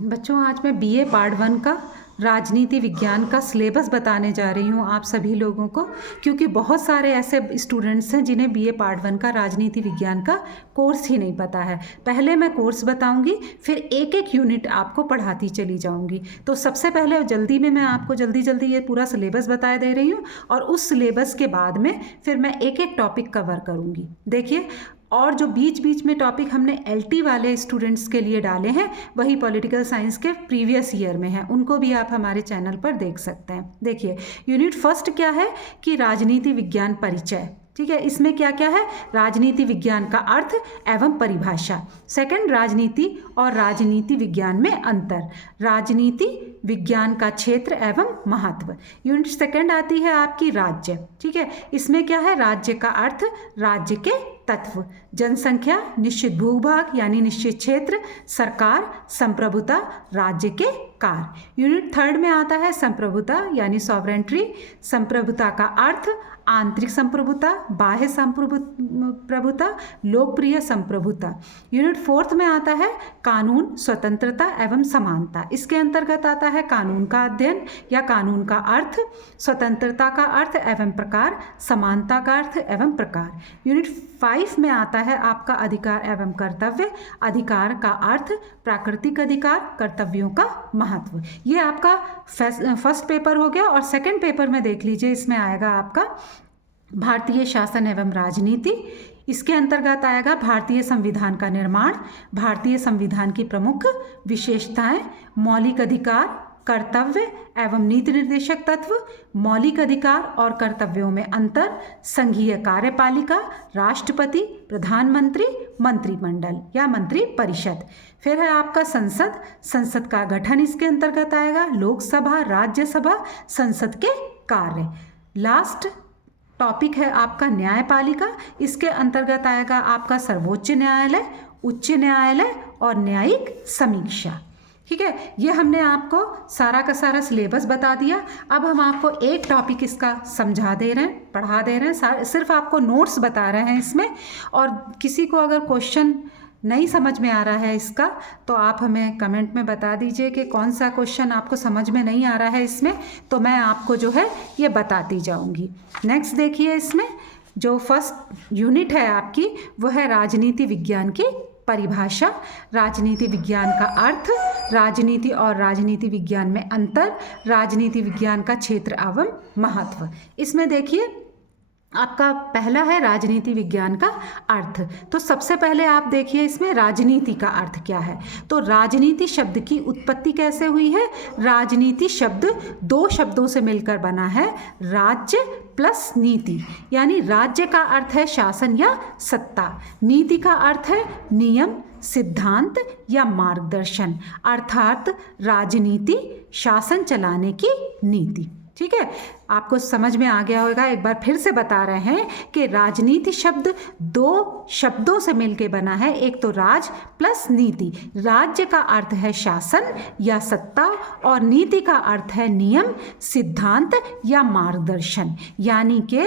बच्चों, आज मैं बीए पार्ट 1 का राजनीति विज्ञान का सिलेबस बताने जा रही हूँ आप सभी लोगों को, क्योंकि बहुत सारे ऐसे स्टूडेंट्स हैं जिन्हें बीए पार्ट 1 का राजनीति विज्ञान का कोर्स ही नहीं पता है। पहले मैं कोर्स बताऊंगी, फिर एक एक यूनिट आपको पढ़ाती चली जाऊंगी। तो सबसे पहले जल्दी में मैं आपको जल्दी ये पूरा सिलेबस बता दे रही हूँ, और उस सिलेबस के बाद में फिर मैं एक एक टॉपिक कवर करूँगी। देखिए, और जो बीच बीच में टॉपिक हमने एलटी वाले स्टूडेंट्स के लिए डाले हैं, वही पॉलिटिकल साइंस के प्रीवियस ईयर में हैं, उनको भी आप हमारे चैनल पर देख सकते हैं। देखिए, यूनिट फर्स्ट क्या है कि राजनीति विज्ञान परिचय। ठीक है, इसमें क्या क्या है? राजनीति विज्ञान का अर्थ एवं परिभाषा। सेकंड, राजनीति और राजनीति विज्ञान में अंतर, राजनीति विज्ञान का क्षेत्र एवं महत्व। यूनिट सेकंड आती है आपकी राज्य। ठीक है, इसमें क्या है? राज्य का अर्थ, राज्य के तत्व, जनसंख्या, निश्चित भूभाग यानी निश्चित क्षेत्र, सरकार, संप्रभुता, राज्य के कार्य। यूनिट थर्ड में आता है संप्रभुता यानी सॉवरेंट्री। संप्रभुता का अर्थ आंतरिक संप्रभुता, बाह्य संप्रभुता, लोकप्रिय संप्रभुता। यूनिट फोर्थ में आता है कानून, स्वतंत्रता एवं समानता। इसके अंतर्गत आता है कानून का अध्ययन या कानून का अर्थ, स्वतंत्रता का अर्थ एवं प्रकार, समानता का अर्थ एवं प्रकार। यूनिट 5 में आता है आपका अधिकार एवं कर्तव्य। अधिकार का अर्थ, प्राकृतिक अधिकार, कर्तव्यों का महत्व। ये आपका फर्स्ट पेपर हो गया। और सेकंड पेपर में देख लीजिए, इसमें आएगा आपका भारतीय शासन एवं राजनीति। इसके अंतर्गत आएगा भारतीय संविधान का निर्माण, भारतीय संविधान की प्रमुख विशेषताएं, मौलिक अधिकार, कर्तव्य एवं नीति निर्देशक तत्व, मौलिक अधिकार और कर्तव्यों में अंतर, संघीय कार्यपालिका, राष्ट्रपति, प्रधानमंत्री, मंत्रिमंडल या मंत्री परिषद। फिर है आपका संसद, संसद का गठन इसके अंतर्गत आएगा, लोकसभा, राज्यसभा, संसद के कार्य। लास्ट टॉपिक है आपका न्यायपालिका। इसके अंतर्गत आएगा आपका सर्वोच्च न्यायालय, उच्च न्यायालय और न्यायिक समीक्षा। ठीक है, ये हमने आपको सारा का सारा सिलेबस बता दिया। अब हम आपको एक टॉपिक इसका समझा दे रहे हैं, पढ़ा दे रहे हैं, सिर्फ आपको नोट्स बता रहे हैं इसमें। और किसी को अगर क्वेश्चन नहीं समझ में आ रहा है इसका, तो आप हमें कमेंट में बता दीजिए कि कौन सा क्वेश्चन आपको समझ में नहीं आ रहा है इसमें, तो मैं आपको जो है ये बताती जाऊंगी। नेक्स्ट देखिए, इसमें जो फर्स्ट यूनिट है आपकी वो है राजनीति विज्ञान की परिभाषा। राजनीति विज्ञान का अर्थ, राजनीति और राजनीति विज्ञान में अंतर, राजनीति विज्ञान का क्षेत्र एवं महत्व। इसमें देखिए, आपका पहला है राजनीति विज्ञान का अर्थ। तो सबसे पहले आप देखिए इसमें राजनीति का अर्थ क्या है। तो राजनीति शब्द की उत्पत्ति कैसे हुई है? राजनीति शब्द दो शब्दों से मिलकर बना है, राज्य प्लस नीति। यानी राज्य का अर्थ है शासन या सत्ता, नीति का अर्थ है नियम, सिद्धांत या मार्गदर्शन, अर्थात राजनीति शासन चलाने की नीति। ठीक है, आपको समझ में आ गया होगा। एक बार फिर से बता रहे हैं कि राजनीति शब्द दो शब्दों से मिलकर बना है, एक तो राज प्लस नीति। राज्य का अर्थ है शासन या सत्ता और नीति का अर्थ है नियम, सिद्धांत या मार्गदर्शन, यानी कि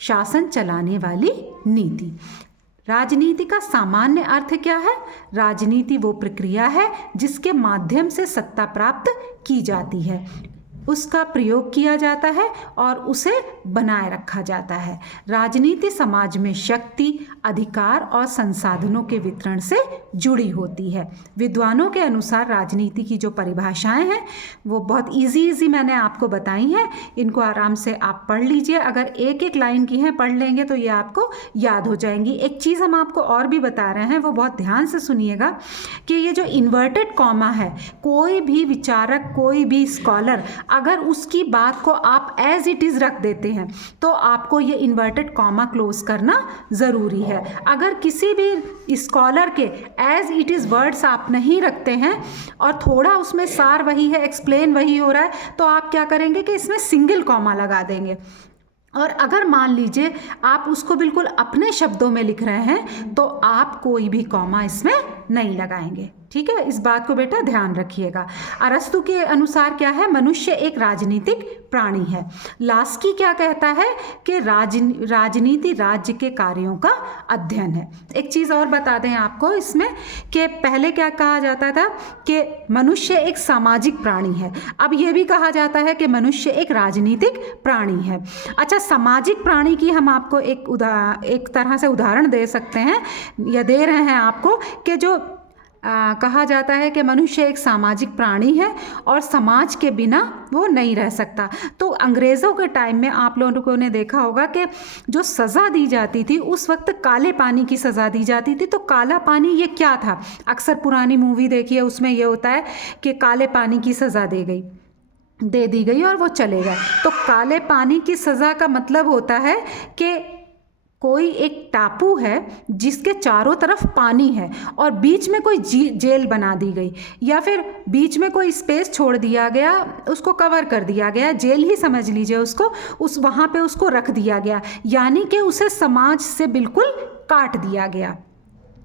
शासन चलाने वाली नीति। राजनीति का सामान्य अर्थ क्या है? राजनीति वो प्रक्रिया है जिसके माध्यम से सत्ता प्राप्त की जाती है, उसका प्रयोग किया जाता है और उसे बनाए रखा जाता है। राजनीति समाज में शक्ति, अधिकार और संसाधनों के वितरण से जुड़ी होती है। विद्वानों के अनुसार राजनीति की जो परिभाषाएं हैं वो बहुत इजी मैंने आपको बताई हैं, इनको आराम से आप पढ़ लीजिए। अगर एक एक लाइन की हैं पढ़ लेंगे तो ये आपको याद हो जाएंगी। एक चीज़ हम आपको और भी बता रहे हैं, वो बहुत ध्यान से सुनिएगा कि ये जो इन्वर्टेड कॉमा है, कोई भी विचारक, कोई भी स्कॉलर अगर उसकी बात को आप एज इट इज़ रख देते हैं तो आपको ये इन्वर्टेड कॉमा क्लोज करना ज़रूरी है। अगर किसी भी स्कॉलर के एज इट इज़ वर्ड्स आप नहीं रखते हैं और थोड़ा उसमें सार वही है, एक्सप्लेन वही हो रहा है, तो आप क्या करेंगे कि इसमें सिंगल कॉमा लगा देंगे। और अगर मान लीजिए आप उसको बिल्कुल अपने शब्दों में लिख रहे हैं तो आप कोई भी कॉमा इसमें नहीं लगाएंगे। ठीक है, इस बात को बेटा ध्यान रखिएगा। अरस्तु के अनुसार क्या है, मनुष्य एक राजनीतिक प्राणी है। लास्की क्या कहता है कि राजनीति राज्य के कार्यों का अध्ययन है। एक चीज़ और बता दें आपको इसमें कि पहले क्या कहा जाता था कि मनुष्य एक सामाजिक प्राणी है, अब ये भी कहा जाता है कि मनुष्य एक राजनीतिक प्राणी है। अच्छा, सामाजिक प्राणी की हम आपको एक तरह से उदाहरण दे सकते हैं या दे रहे हैं आपको कि जो कहा जाता है कि मनुष्य एक सामाजिक प्राणी है और समाज के बिना वो नहीं रह सकता। तो अंग्रेज़ों के टाइम में आप लोगों ने देखा होगा कि जो सज़ा दी जाती थी उस वक्त काले पानी की सज़ा दी जाती थी। तो काला पानी ये क्या था, अक्सर पुरानी मूवी देखिए उसमें ये होता है कि काले पानी की सज़ा दे दी गई और वो चले गए। तो काले पानी की सज़ा का मतलब होता है कि कोई एक टापू है जिसके चारों तरफ पानी है और बीच में कोई जेल बना दी गई, या फिर बीच में कोई स्पेस छोड़ दिया गया, उसको कवर कर दिया गया, जेल ही समझ लीजिए उसको, उस वहाँ पे उसको रख दिया गया, यानी कि उसे समाज से बिल्कुल काट दिया गया।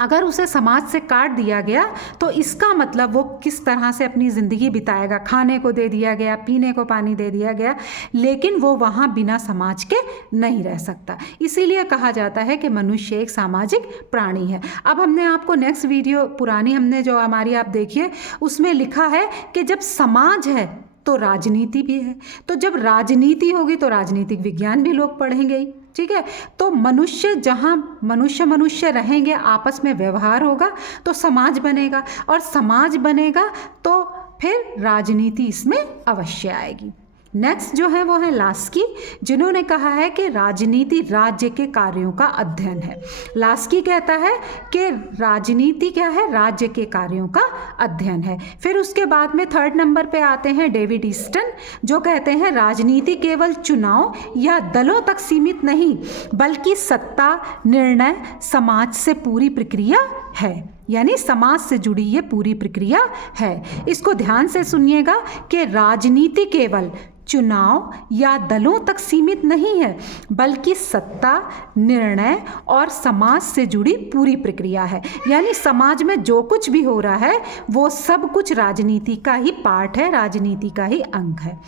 अगर उसे समाज से काट दिया गया तो इसका मतलब वो किस तरह से अपनी ज़िंदगी बिताएगा। खाने को दे दिया गया, पीने को पानी दे दिया गया, लेकिन वो वहाँ बिना समाज के नहीं रह सकता। इसीलिए कहा जाता है कि मनुष्य एक सामाजिक प्राणी है। अब हमने आपको नेक्स्ट वीडियो पुरानी हमने जो हमारी आप देखिए उसमें लिखा है कि जब समाज है तो राजनीति भी है, तो जब राजनीति होगी तो राजनीतिक विज्ञान भी लोग पढ़ेंगे ही। ठीक है, तो मनुष्य जहाँ मनुष्य रहेंगे, आपस में व्यवहार होगा तो समाज बनेगा, और समाज बनेगा तो फिर राजनीति इसमें अवश्य आएगी। नेक्स्ट जो है वो है लास्की, जिन्होंने कहा है कि राजनीति राज्य के कार्यों का अध्ययन है। लास्की कहता है कि राजनीति क्या है, राज्य के कार्यों का अध्ययन है। फिर उसके बाद में थर्ड नंबर पे आते हैं डेविड ईस्टन, जो कहते हैं राजनीति केवल चुनाव या दलों तक सीमित नहीं बल्कि सत्ता, निर्णय, समाज से पूरी प्रक्रिया है, यानी समाज से जुड़ी ये पूरी प्रक्रिया है। इसको ध्यान से सुनिएगा कि राजनीति केवल चुनाव या दलों तक सीमित नहीं है बल्कि सत्ता, निर्णय और समाज से जुड़ी पूरी प्रक्रिया है, यानी समाज में जो कुछ भी हो रहा है वो सब कुछ राजनीति का ही पार्ट है, राजनीति का ही अंग है।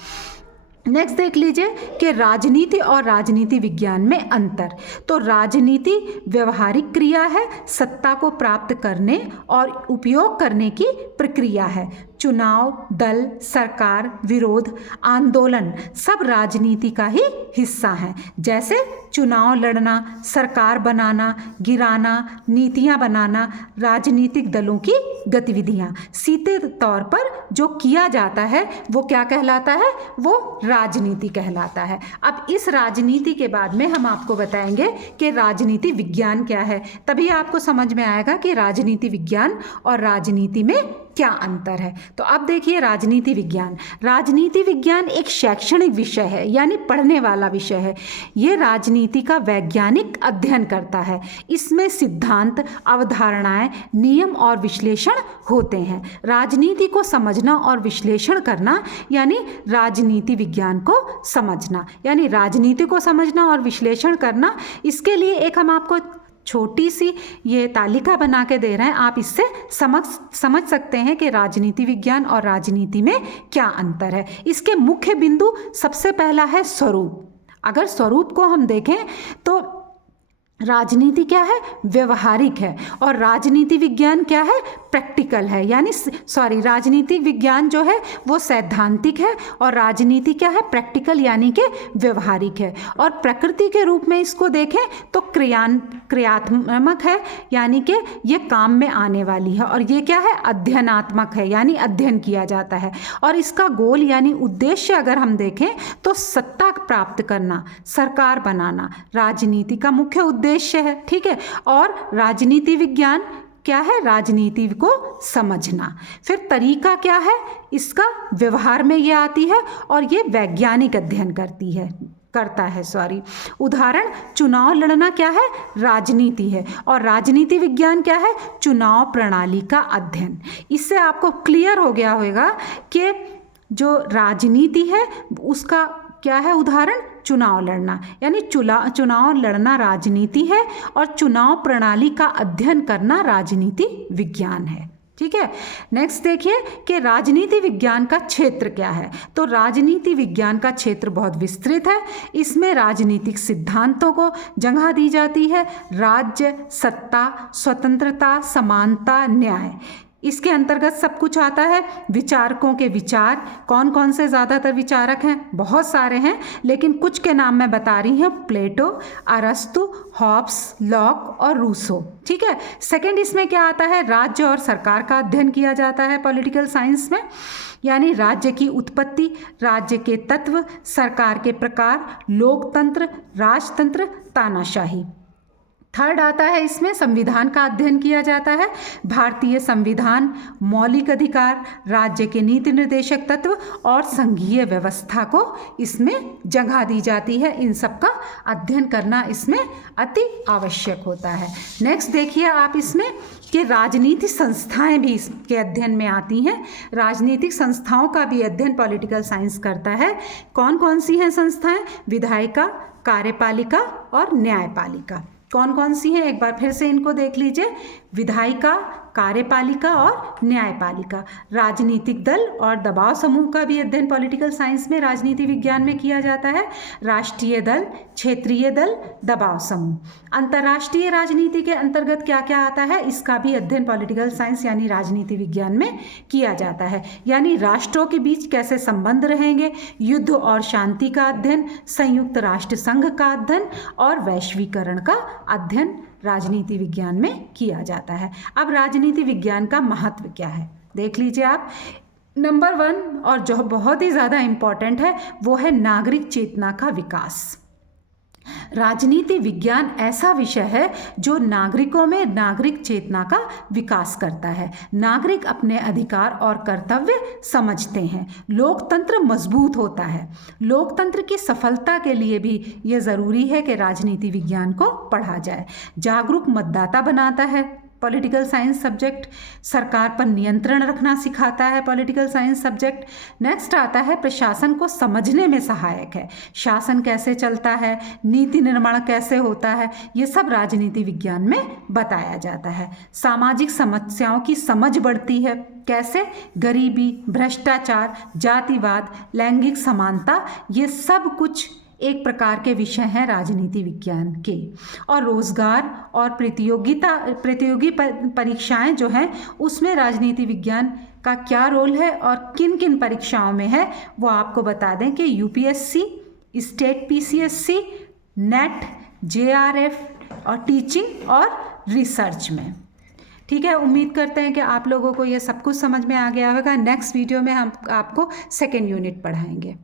नेक्स्ट देख लीजिए कि राजनीति और राजनीति विज्ञान में अंतर। तो राजनीति व्यवहारिक क्रिया है, सत्ता को प्राप्त करने और उपयोग करने की प्रक्रिया है। चुनाव, दल, सरकार, विरोध, आंदोलन सब राजनीति का ही हिस्सा हैं। जैसे चुनाव लड़ना, सरकार बनाना, गिराना, नीतियां बनाना, राजनीतिक दलों की गतिविधियां। सीधे तौर पर जो किया जाता है वो क्या कहलाता है, वो राजनीति कहलाता है। अब इस राजनीति के बाद में हम आपको बताएंगे कि राजनीति विज्ञान क्या है, तभी आपको समझ में आएगा कि राजनीति विज्ञान और राजनीति में क्या अंतर है। तो अब देखिए राजनीति विज्ञान। राजनीति विज्ञान एक शैक्षणिक विषय है, यानी पढ़ने वाला विषय है। ये राजनीति का वैज्ञानिक अध्ययन करता है। इसमें सिद्धांत, अवधारणाएं, नियम और विश्लेषण होते हैं। राजनीति को समझना और विश्लेषण करना यानी राजनीति विज्ञान को समझना, यानी राजनीति को समझना और विश्लेषण करना। इसके लिए एक हम आपको छोटी सी ये तालिका बना के दे रहे हैं, आप इससे समझ सकते हैं कि राजनीति विज्ञान और राजनीति में क्या अंतर है। इसके मुख्य बिंदु सबसे पहला है स्वरूप। अगर स्वरूप को हम देखें तो राजनीति क्या है, व्यवहारिक है, और राजनीति विज्ञान क्या है, प्रैक्टिकल है, यानी राजनीतिक विज्ञान जो है वो सैद्धांतिक है और राजनीति क्या है, प्रैक्टिकल यानी कि व्यवहारिक है। और प्रकृति के रूप में इसको देखें तो क्रियात्मक है, यानी कि ये काम में आने वाली है, और ये क्या है, अध्ययनात्मक है, यानी अध्ययन किया जाता है। और इसका गोल यानी उद्देश्य अगर हम देखें तो सत्ता प्राप्त करना, सरकार बनाना राजनीति का मुख्य उद्देश्य है। ठीक है, और राजनीति विज्ञान क्या है, राजनीति को समझना। फिर तरीका क्या है इसका, व्यवहार में ये आती है और ये वैज्ञानिक अध्ययन करता है। उदाहरण, चुनाव लड़ना क्या है, राजनीति है, और राजनीति विज्ञान क्या है, चुनाव प्रणाली का अध्ययन। इससे आपको क्लियर हो गया होगा कि जो राजनीति है उसका क्या है उदाहरण? चुनाव लड़ना, यानी चुनाव लड़ना राजनीति है और चुनाव प्रणाली का अध्ययन करना राजनीति विज्ञान है। ठीक है, नेक्स्ट देखिए कि राजनीति विज्ञान का क्षेत्र क्या है। तो राजनीति विज्ञान का क्षेत्र बहुत विस्तृत है। इसमें राजनीतिक सिद्धांतों को जगह दी जाती है। राज्य, सत्ता, स्वतंत्रता, समानता, न्याय, इसके अंतर्गत सब कुछ आता है। विचारकों के विचार, कौन कौन से ज़्यादातर विचारक हैं? बहुत सारे हैं, लेकिन कुछ के नाम मैं बता रही हूँ, प्लेटो, अरस्तु, हॉब्स, लॉक और रूसो। ठीक है, सेकंड इसमें क्या आता है? राज्य और सरकार का अध्ययन किया जाता है पॉलिटिकल साइंस में, यानी राज्य की उत्पत्ति, राज्य के तत्व, सरकार के प्रकार, लोकतंत्र, राजतंत्र, तानाशाही। थर्ड आता है इसमें संविधान का अध्ययन किया जाता है। भारतीय संविधान, मौलिक अधिकार, राज्य के नीति निर्देशक तत्व और संघीय व्यवस्था को इसमें जगह दी जाती है। इन सब का अध्ययन करना इसमें अति आवश्यक होता है। नेक्स्ट देखिए आप इसमें कि राजनीतिक संस्थाएं भी इसके अध्ययन में आती हैं। राजनीतिक संस्थाओं का भी अध्ययन पॉलिटिकल साइंस करता है। कौन कौन सी हैं संस्थाएं? विधायिका, कार्यपालिका और न्यायपालिका। कौन कौन सी हैं? एक बार फिर से इनको देख लीजिए। विधायिका, कार्यपालिका और न्यायपालिका। राजनीतिक दल और दबाव समूह का भी अध्ययन पॉलिटिकल साइंस में राजनीति विज्ञान में किया जाता है। राष्ट्रीय दल, क्षेत्रीय दल, दबाव समूह। अंतर्राष्ट्रीय राजनीति के अंतर्गत क्या क्या आता है, इसका भी अध्ययन पॉलिटिकल साइंस यानी राजनीति विज्ञान में किया जाता है। यानी राष्ट्रों के बीच कैसे संबंध रहेंगे, युद्ध और शांति का अध्ययन, संयुक्त राष्ट्र संघ का अध्ययन और वैश्वीकरण का अध्ययन राजनीति विज्ञान में किया जाता है। अब राजनीति विज्ञान का महत्व क्या है देख लीजिए आप। नंबर 1 और जो बहुत ही ज़्यादा इम्पॉर्टेंट है वो है नागरिक चेतना का विकास। राजनीति विज्ञान ऐसा विषय है जो नागरिकों में नागरिक चेतना का विकास करता है। नागरिक अपने अधिकार और कर्तव्य समझते हैं। लोकतंत्र मजबूत होता है। लोकतंत्र की सफलता के लिए भी ये ज़रूरी है कि राजनीति विज्ञान को पढ़ा जाए। जागरूक मतदाता बनाता है पॉलिटिकल साइंस सब्जेक्ट। सरकार पर नियंत्रण रखना सिखाता है पॉलिटिकल साइंस सब्जेक्ट। नेक्स्ट आता है प्रशासन को समझने में सहायक है। शासन कैसे चलता है, नीति निर्माण कैसे होता है, ये सब राजनीति विज्ञान में बताया जाता है। सामाजिक समस्याओं की समझ बढ़ती है। कैसे? गरीबी, भ्रष्टाचार, जातिवाद, लैंगिक समानता, ये सब कुछ एक प्रकार के विषय हैं राजनीति विज्ञान के। और रोजगार और प्रतियोगी परीक्षाएं जो हैं उसमें राजनीति विज्ञान का क्या रोल है और किन किन परीक्षाओं में है वो आपको बता दें कि UPSC, state PCSC, net, JRF और टीचिंग और रिसर्च में। ठीक है, उम्मीद करते हैं कि आप लोगों को ये सब कुछ समझ में आ गया होगा। नेक्स्ट वीडियो में हम आपको सेकेंड यूनिट पढ़ाएंगे।